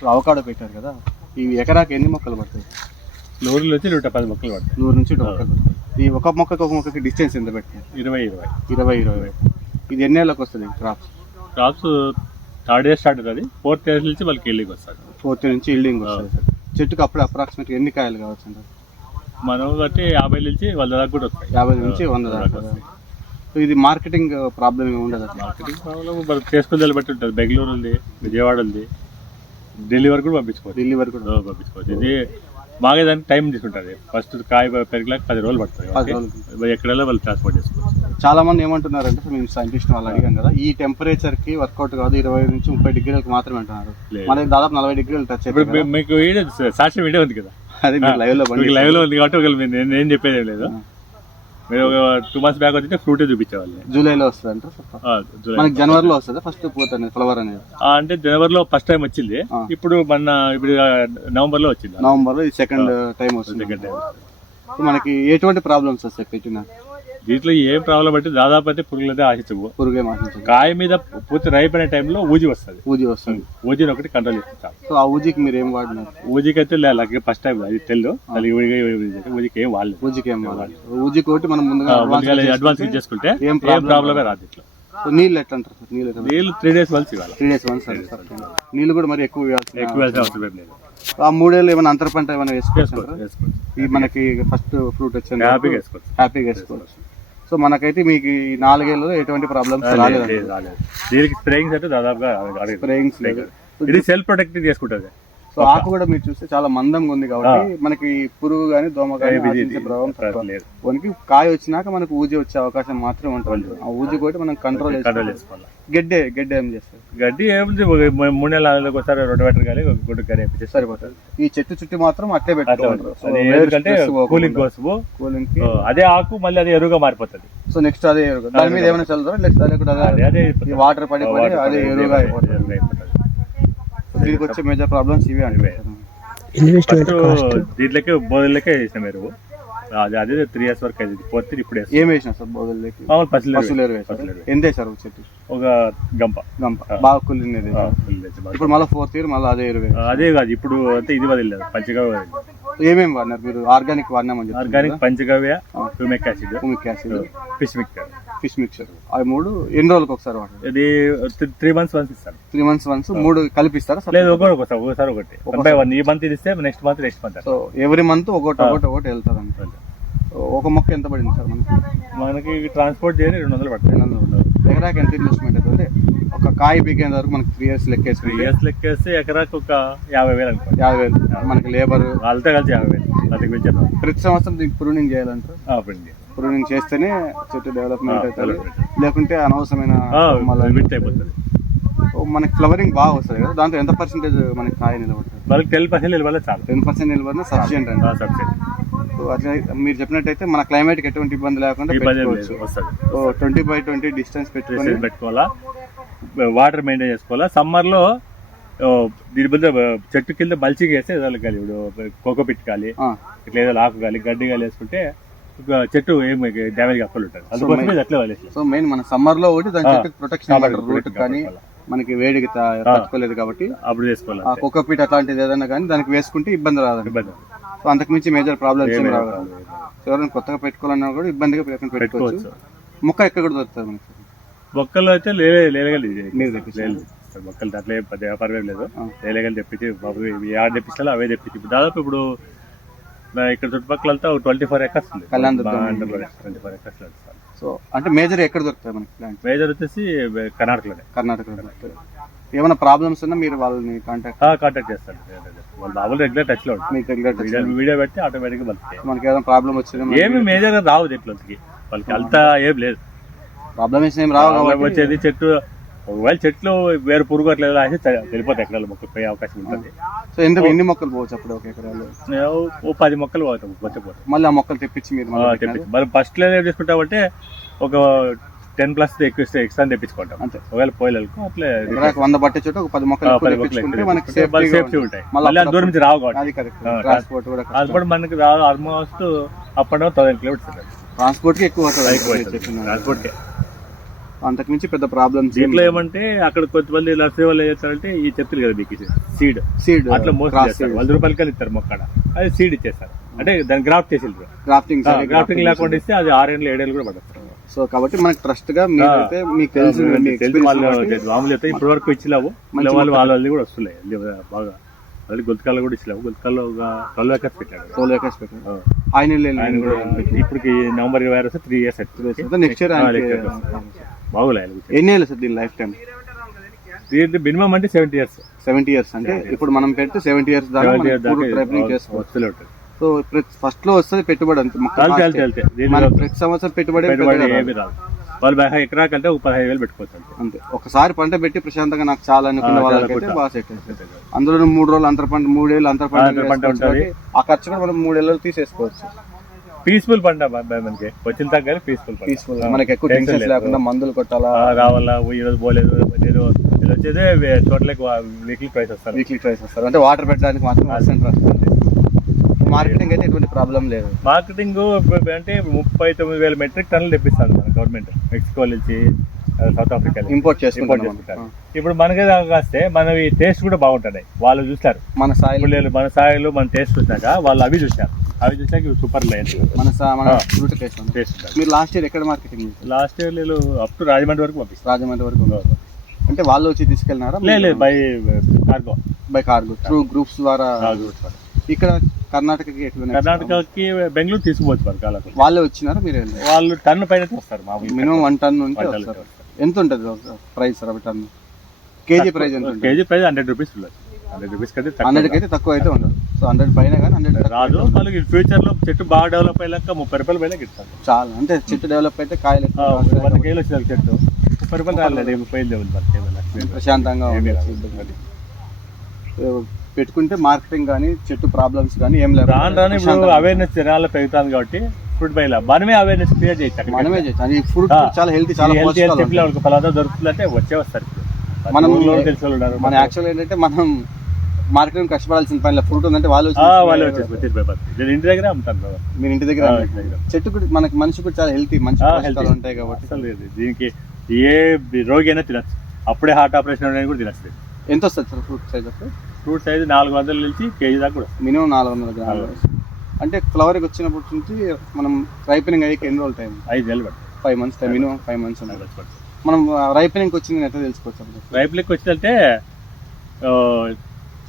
ఇప్పుడు అవకాడో పెట్టారు కదా, ఇవి ఎకరాకి ఎన్ని మొక్కలు పడతాయి? 100 నుంచి 110 మొక్కలు పడతాయి. 100 నుంచి 100 మొక్కలు. ఈ ఒక మొక్కకి డిస్టెన్స్ ఎంత పెట్టారు? 20. ఇది ఎన్ని ఏళ్ళకి వస్తుంది క్రాప్స్? థర్డ్ ఇయర్ స్టార్ట్ అవుతుంది, 4th ఇయర్ నుంచి వాళ్ళకి ఇల్డింగ్ వస్తుంది. 4th నుంచి ఇల్డింగ్ వస్తుంది సార్. చెట్టుకు అప్పుడు అప్రాక్సిమేట్ ఎన్ని కాయలు కావచ్చు అంటారు? మనం బట్టి 50 నుంచి 100 దాకా కూడా వస్తాయి. 50 నుంచి 100 దాకా. ఇది మార్కెటింగ్ ప్రాబ్లం ఏమి ఉండదు? మార్కెటింగ్ ప్రాబ్లం మనం చేసుకుని బట్టి ఉంటుంది. బెంగళూరు ఉంది, విజయవాడ ఉంది, ఢిల్లీ వరకు కూడా పంపించుకోవచ్చు. పంపించుకోవచ్చు. ఇది బాగా దానికి టైం తీసుకుంటుంది. ఫస్ట్ కాయ పెరిగలేక 10 రోజులు పడుతుంది. ఎక్కడైనా వాళ్ళు ట్రాన్స్పోర్ట్ చేసుకోవచ్చు. చాలా మంది ఏమంటున్నారంటే, మేము సైంటిస్ట్ వాళ్ళు అడిగాం కదా, ఈ టెంపరేచర్ కి వర్కౌట్ కాదు, 20 నుంచి 30 డిగ్రీలకు మాత్రమే అంటున్నారు. మనకి దాదాపు 40 డిగ్రీలు టచ్ అవుతుంది. మీకు సాక్షి వీడియో ఉంది కదా, అది లైవ్ లో ఉంది కాబట్టి నేను చెప్పేది లేదు. మీరు ఒక 2 months బ్యాక్ వచ్చి ఫ్రూట్ చూపించేవాళ్ళు. జూలైలో వస్తుంది అంటే మనకి జనవరిలో వస్తుంది ఫస్ట్ పూత అనేది, ఫ్లవర్ అనేది. అంటే జనవరిలో ఫస్ట్ టైం వచ్చింది. ఇప్పుడు నవంబర్ లో వచ్చింది. నవంబర్ లో ఇది సెకండ్ టైం వస్తుంది. మనకి ఎటువంటి ప్రాబ్లమ్స్ వస్తాయి పెట్టిన దీంట్లో ఏం ప్రాబ్లం అంటే దాదాపు అయితే పురుగులు అయితే ఆశించవు. కాయ మీద పూర్తి రైపోయిన టైంలో ఊజీ వస్తుంది. ఊజీని ఒకటి కంట్రోల్ చేస్తాం. సో ఆ ఊజీకి మీరు ఏం వాడినారు? ఊజీకి అయితే అలాగే ఫస్ట్ టైం అది తెల్లు ఊజీకి ఏం వాడలేదు. ఊజీకి ఒకటి మనం ముందుగా అడ్వాన్స్ చేసుకుంటే ఏం ప్రాబ్లమే రాదు. ఇట్లా నీళ్ళు ఎట్లా అంటారు? నీళ్ళు 3 days వన్స్ ఇవ్వాలి. 3 days వన్స్. నీళ్ళు కూడా మరి ఎక్కువ అవసరం లేదు. ఆ 3 ఏళ్ళు ఏమైనా అంతర పంట ఏమైనా వేసుకోవచ్చు. మనకి ఫస్ట్ ఫ్రూట్ వచ్చింది హ్యాపీగా వేసుకోవచ్చు. సో మనకైతే మీకు ఈ 4 ఏళ్ళలో ఎటువంటి ప్రాబ్లమ్స్ రాలేదు. దీనికి స్ప్రేయింగ్స్ అయితే దాదాపుగా స్ప్రేయింగ్స్ లేదు. ఇది సెల్ఫ్ ప్రొటెక్టివ్ చేసుకుంటుంది. సో ఆకు కూడా మీరు చూస్తే చాలా మందంగా ఉంది కాబట్టి మనకి పురుగు కానీ దోమ కానీ ప్రభావం లేదు. మనకి కాయ వచ్చినాక మనకు ఊజీ వచ్చే అవకాశం మాత్రమే ఉంటుంది. ఆ ఊజీ కూడా మనం కంట్రోల్ చేసుకోవాలి. గడ్డి ఏం చేస్తారు? గడ్డి ఏముంది, 3 నెలలకు ఒకసారి రొటవేటర్ కానీ గుడ్డు కానీ సరిపోతుంది. ఈ చెట్టు చుట్టూ మాత్రం అట్లే పెట్టుకుంటారు. కూలింగ్ కోసము అదే ఆకు మళ్ళీ అదే ఎరువుగా మారిపోతుంది. సో నెక్స్ట్ అదే ఎరువు దాని మీద ఏమైనా చల్లుతారా? అదే వాటర్ పడి అదే ఎరువుగా అయిపోతుంది. దీనికి వచ్చే మేజర్ ప్రాబ్లమ్స్ ఇవే అంటే దీంట్లోకి బోధలకే వేసినాం ఎరువు. అదే 3 years వరకు అయింది. 4th ఇప్పుడు ఏం వేసినా సార్? బోధలకి పసులేరు వేసారు. ఎంత వేసారు చెట్టు? ఒక గంప బాగా కుళ్ళినది. ఇప్పుడు మళ్ళీ 4th year మళ్ళీ అదే ఎరువు. అదే కాదు ఇప్పుడు అంతే, ఇది వదిలేదు. పంచగవ్య ఏమేమి వాడినారు మీరు? ఆర్గానిక్ వాడినామని చెప్పి. ఆర్గానిక్, పంచగవ్య, హ్యూమిక్ యాసిడ్, ఫిష్ మిక్చర్. అవి 3 ఎన్ని రోజులకు ఒకసారి వాడారు? ఇది 3 months వన్స్ ఇస్తారు. 3 months వన్స్ 3 కలిపిస్తారా? లేదు, ఒకసారి ఒకటి. ఈ మంత్ ఇది ఇస్తే next month. So every month ఒకటి వెళ్తారు అంటే. ఒక మొక్క ఎంత పడింది సార్ మనకి ట్రాన్స్పోర్ట్ చేయాలి 200 పడుతుంది. ఎకరాకి ఎంత ఇన్వెస్ట్మెంట్ అవుతుంది? ఒక కాయ పీకేంత వరకు మనకి 3 years లెక్కేస్తే ఎకరాకి ఒక 50,000 అనుకోండి. 50,000 మనకి లేబర్ వాళ్ళతో కలిసి 50,000. అది ప్రతి సంవత్సరం దీనికి ప్రూనింగ్ చేయాలంటారు. ప్రూనింగ్ చేస్తేనే చెట్టు డెవలప్మెంట్ అవుతుంది, లేకుంటే అనవసరమైన అయిపోతుంది. మనకి ఫ్లవరింగ్ బాగా వస్తుంది కదా, దాంతో ఎంత పర్సెంటేజ్ మనకి కాయ నిలబడుతుంది? వాళ్ళకి 10% నిలబడాలి. చాలు. 10% నిలబడినా సఫిషియంట్ అండి. అట్లా మీరు చెప్పినట్టయితే మన క్లైమేట్ కి ఎటువంటి ఇబ్బంది లేకుండా పెట్టుకోవచ్చు. 20x20 డిస్టెన్స్ పెట్టుకోవాలా, వాటర్ మెయింటైన్ చేసుకోవాలా. సమ్మర్ లో దీని బదులు చెట్టు కింద మల్చింగ్ వేస్తే కోకో పిట్ కాలి, ఇట్లా ఏదో ఆకు కాలి, గడ్డి కాలి వేసుకుంటే చెట్టు ఏం డ్యామేజ్ అక్కలు ఉంటుంది. అందుకోసమే అట్లా వదిలేసి. సో మెయిన్ మన సమ్మర్ లో ఒకటి దాని చెట్టు ప్రొటెక్షన్ రూట్ కానీ మనకి వేడికి తట్టుకోలేదు కాబట్టి అప్పుడు వేసుకోవాలి. కోకో పిట్ అట్లాంటిది ఏదైనా కానీ దానికి వేసుకుంటే ఇబ్బంది రాదు. సో అంతకు మించి మేజర్ ప్రాబ్లమ్స్ ఏమి రావు. ఎవరైనా కొత్తగా పెట్టుకోవాలన్నా కూడా ఇబ్బందిగా పెట్టుకోవచ్చు. మొక్క ఎక్కడ కూడా దొరుకుతుంది మనకి? మొక్కలు అయితే మొక్కలు అట్లే పెద్ద వ్యాపారం లేదు. లేగలు తెప్పించి బాబు యాడ్ తెప్పిస్తా అవే తెప్పించి దాదాపు ఇప్పుడు ఇక్కడ చుట్టుపక్కలంతా 24 acres ఉంది. 24 acres. సో అంటే మేజర్ ఎక్కడ దొరుకుతాయి మనకి ప్లాంట్? మేజర్ వచ్చేసి కర్ణాటకలో. ఏమైనా ప్రాబ్లమ్స్ ఉన్నా మీరు వాళ్ళని కాంటాక్ట్ చేస్తారు. వాళ్ళు బాబులు రెగ్యులర్ టచ్ లో ఉంటారు. వీడియో పెట్టి ఆటోమేటిక్ మనకి ఏదైనా ప్రాబ్లం వచ్చినా ఏమి మేజర్ గా రావు దీంట్లోకి. వాళ్ళకి అంతా ఏం లేదు, ప్రాబ్లమ్ ఏం రావు. వచ్చేది చెట్టు ఒకవేళ చెట్లు వేరే పురుగు అట్లా వెళ్ళిపోతాయి, ఎకరాలు మొక్కలు పోయే అవకాశం ఉంటుంది. సో ఎన్ని మొక్కలు పోవచ్చు అప్పుడు ఒక ఎకరాలు? 10 మొక్కలు పోతాయి. మళ్ళీ ఆ మొక్కలు తెప్పించి మీరు ఫస్ట్ లో ఏం చేసుకుంటామంటే ఒక 10+ ఎక్కువ ఎక్స్ట్రా తెప్పించుకుంటాం అంతే. ఒకవేళ పోయలకు అట్లా 100 పట్టే చోట ఒక 10 మొక్కలు మనకి సేఫ్టీ ఉంటాయి. మళ్ళీ దూరం నుంచి రావు కాబట్టి ట్రాన్స్పోర్ట్ మనకి రావు. Almost up and down 1000 kilometers. Transport కి ఎక్కువ ట్రాన్స్పోర్ట్ కి అంతకుమించి పెద్ద ప్రాబ్లమ్స్ దీంట్లో ఏమంటే అక్కడ కొంతమంది నర్సరీ వాళ్ళు ఏం చేస్తారంటే ఈ చెప్తారు కదా మీకు సీడ్ అట్లా మోసం చేస్తారు, 100 రూపాయలకి ఇస్తారు మొక్కడ, అది సీడ్ ఇచ్చేస్తారు, అంటే దాన్ని గ్రాఫ్ట్ చేసి గ్రాఫ్టింగ్ లేకుండా ఇస్తే అది 6 ఏళ్ళు 7 ఏళ్ళు కూడా పడతారు. సో కాబట్టి మనకి ట్రస్ట్ గా మీరైతే మీకు తెలిసి మామూలు అయితే ఇప్పటి వరకు ఇచ్చినావు వాళ్ళు కూడా వస్తున్నాయి బాగా. అది గుంతకాల్లో కూడా ఇచ్చినావు, గుంతకాల్లో 12 ఎకర్స్ పెట్టాడు, 12 ఎకర్స్ పెట్టాడు. ఆయన కూడా ఇప్పటికి నవంబర్ 26 3 ఇయర్స్ అవుతుంది. నెక్స్ట్ ఇయర్ బాగులేదు. ఎన్ని ఏళ్ళు సార్ దీని లైఫ్ టైం? మినిమం అంటే 70 years. 70 years అంటే ఇప్పుడు మనం పెడితే 70 years దాకా వస్తూనే ఉంటుంది. సో ఫస్ట్ లో వస్తుంది పెట్టుబడి అంతే, ప్రతి సంవత్సరం పెట్టుబడి ఏమి రాదు. వాళ్ళు ఎకరాకంటే ఒక 15,000 పెట్టుకోవచ్చు అంతే. ఒకసారి పంట పెట్టి ప్రశాంతంగా నాకు చాలా అనుకున్న వాళ్ళకైతే బాగా సెట్ అవుతుంది. అందులో 3 రోజులు అంతర పంట, 3 ఏళ్ళు అంతర పంట ఉంటుంది. ఆ ఖర్చు కూడా మనం 3 ఏళ్ళు తీసేసుకోవచ్చు. పీస్ఫుల్ పంట మనకి వచ్చిన తగ్గ పీస్ఫుల్, మనకి ఎక్కువ టెన్షన్ లేకుండా మందులు కొట్టాలా రావాలా, ఈ రోజు పోలేదు వచ్చేదే టోటల్ వీక్లీ ప్రైస్ వస్తారు. అంటే వాటర్ పెట్టడానికి మాత్రం మార్కెటింగ్ అయితే ఎటువంటి ప్రాబ్లం లేదు. మార్కెటింగ్ అంటే 39,000 మెట్రిక్ టన్నులు తెప్పిస్తాను మన గవర్నమెంట్ మెక్సికో నుంచి, సౌత్ ఆఫ్రికా ఇంపోర్ట్ చేసుకుంటారు. ఇప్పుడు మనకే కాస్తే మనవి టేస్ట్ కూడా బాగుంటాయి. వాళ్ళు చూస్తారు మన సాయిలు మన టేస్ట్ చూసినాక వాళ్ళు అవి చూసాక సూపర్ లేదు. మీరు లాస్ట్ ఇయర్ ఎక్కడ మార్కెటింగ్? లాస్ట్ ఇయర్ నేను అప్ టు రాజమండ్రి వరకు పంపిస్తాను. రాజమండ్రి వరకు అంటే వాళ్ళు వచ్చి తీసుకెళ్ళినారా? లేదు, బై కార్గో త్రూ గ్రూప్స్ ద్వారా. ఇక్కడ కర్ణాటకకి బెంగళూరు తీసుకుపోవచ్చు. వాళ్ళే వచ్చినారా మీరు? వాళ్ళు టన్ను పైన వస్తారు, మినిమం 1 టన్ ఉంటే. ఎంత ఉంటుంది ప్రైస్? టన్ను కేజీ ప్రైస్ ఎంత? కేజీ ప్రైస్ 100 రూపీస్ ఉండదు. 100 రూపీస్ కంటే 100 అయితే తక్కువ అయితే ఉండదు. సో 100 పైన కానీ 100 రాదు. వాళ్ళకి ఫ్యూచర్ లో చెట్టు బాగా డెవలప్ అయ్యాక 30 రూపాయల పైన ఇస్తారు. చాలా అంటే చెట్టు డెవలప్ అయితే కాయలు 100 కేజీలు వచ్చిన చెట్టు 30 రూపాయలు రాలేదు. 30 ప్రశాంతంగా పెట్టుకుంటే మార్కెటింగ్ కానీ చెట్టు ప్రాబ్లమ్స్ కానీ ఏం లేదు. ఇప్పుడు అవేర్నెస్ జనాల్లో పెరుగుతుంది కాబట్టి ఫ్రూట్ పైన మనమే అవేర్నెస్ క్రియేట్ చేయొచ్చు. మనమే చేయాలి. ఈ ఫ్రూట్ చాలా హెల్తీ, చాలా వాళ్ళకి పలానా దొరుకుతుందంటే వచ్చే వస్తారు. మనం తెలిసి ఉన్నారు. మన యాక్చువల్ ఏంటంటే మనం మార్కెటింగ్ కష్టపడాల్సిన పని. ఫ్రూట్ ఉందంటే వాళ్ళు ఇంటి దగ్గర అమ్ముతారు. మీరు ఇంటి దగ్గర చెట్టు కూడా మనకి మనిషి కూడా చాలా హెల్తీ, మంచి పోషకాలు ఉంటాయి కాబట్టి దీనికి ఏ రోగి అయినా తినచ్చు. అప్పుడే హార్ట్ ఆపరేషన్ కూడా తినచ్చు. ఎంత వస్తుంది sir fruit size? Fruit size 400 నుంచి కేజీ దాకా కూడా మినిమం 400 గ్రాములు. అంటే ఫ్లవరింగ్ వచ్చినప్పటి నుంచి మనం రైపెనింగ్ అయ్యి ఎన్ని రోజులు టైం? 5 నెలలు పడుతుంది. 5 months టైం, మినిమం 5 months పడుతుంది. మనం రైపెనింగ్ వచ్చింది ఎట్లా తెలుసుకోవచ్చు? రైపెనింగ్ వచ్చిందంటే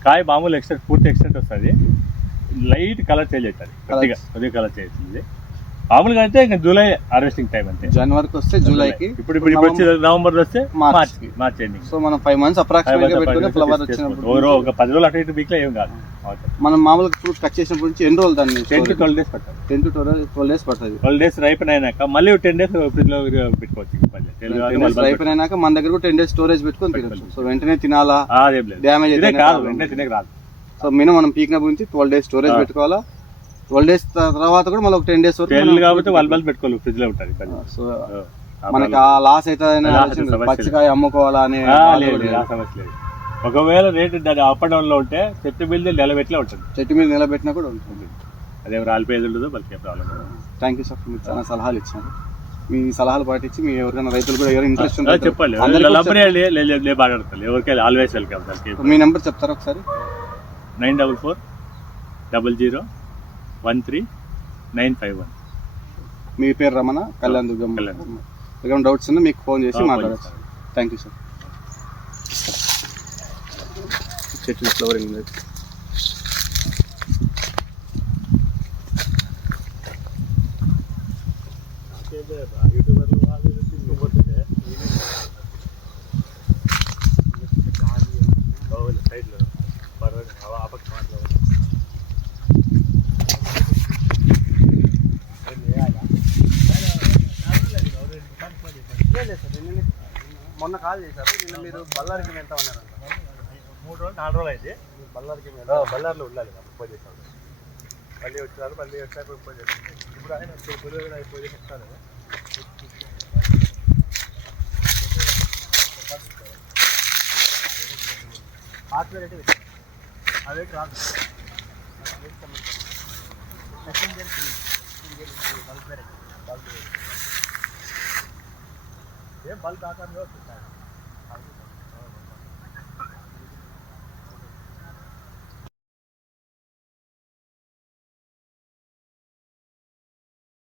కాయ మామూలు పూర్తి ఎక్స్టెంట్ వస్తుంది, లైట్ కలర్ చేంజ్ అవుతుంది, కొద్దిగా కలర్ చేంజ్ అవుతుంది. మామూలుగా అయితే ఇంకా జూలై హార్వెస్టింగ్ టైం అంతే. జనవరికి వస్తే జూలైకి, ఇప్పుడు వచ్చి నవంబర్ వస్తే మార్చ్ ఎండింగ్. సో మనం 5 months అప్రాక్సిమేట్ గా పెట్టుకుని ఫ్లవర్ వచ్చినప్పుడు ఒక 10 రోజులు అటు ఇటు వీక్ లో ఏం కాదు. మనం మామూలుగా ఫ్రూట్ కట్ చేసినప్పుడు నుంచి ఎన్ని రోజులు దాన్ని? 10 to 12 days పడుతుంది. 10 to 12 days పడుతుంది. 12 days రైపెన్ అయినాక మళ్ళీ 10 days ఫ్రిడ్జ్ లో పెట్టుకోవచ్చు. రైపెన్ అయినాక మన దగ్గర కూడా 10 days స్టోరేజ్ పెట్టుకొని తినచ్చు. సో వెంటనే తినాలా? డ్యామేజ్ అయితే కాదు, వెంటనే తినక రాదు. సో మినిమం మనం పీకినప్పటి నుంచి 12 days స్టోరేజ్ పెట్టుకోవాలా. 12 days తర్వాత కూడా మళ్ళీ ఒక 10 days వరకు కాబట్టి వాళ్ళు పెట్టుకోవాలి, ఫ్రిడ్జ్ లో ఉంటుంది. సో మనకి ఆ లాస్ అయితే పచ్చికాయ అమ్ముకోవాలా అనే సమస్య లేదు. ఒకవేళ రేటు దాని అప్ అండ్ డౌన్ లో ఉంటే చెట్టు మీద నిలబెట్లే ఉంటుంది. చెట్టు మీద నిలబెట్టినా కూడా ఉంటుంది. అదేం రాలిపోయేది ఉండదు, మనకి ప్రాబ్లం. థ్యాంక్ యూ సార్, మీరు చాలా సలహాలు ఇచ్చారు. మీ సలహాలు పాటించి మీ ఎవరికైనా రైతులు కూడా ఎవరు ఇంట్రెస్ట్ చెప్పండి. ఎవరికైనా ఆల్వేస్ వెల్కమ్. మీ నెంబర్ చెప్తారా ఒకసారి? 9440001391. మీ పేరు రమణ, కళ్యాణ్ దుర్గం. ఏమైనా డౌట్స్ ఉన్నా మీకు ఫోన్ చేసి మాట్లాడచ్చు. Thank you sir. చెట్లు ఫ్లవరింగ్ లేదు. మొన్న కాల్ చేశారు, నిన్న మీరు బళ్ళారికి వెళ్తా ఉన్నారంట. 3 రోజులు 4 రోజులు అయితే బళ్ళారిలో ఉండాలి. ఫోన్ చేస్తాను, మళ్ళీ వచ్చారు, మళ్ళీ వచ్చాక ఫోన్ చేస్తాను. ఇప్పుడు ఆయన అయిపోయి చెప్తాను. హార్డ్వేర్ అయితే అదే రాదు. ఏం బల్క్ ఆకారంగా వస్తుంది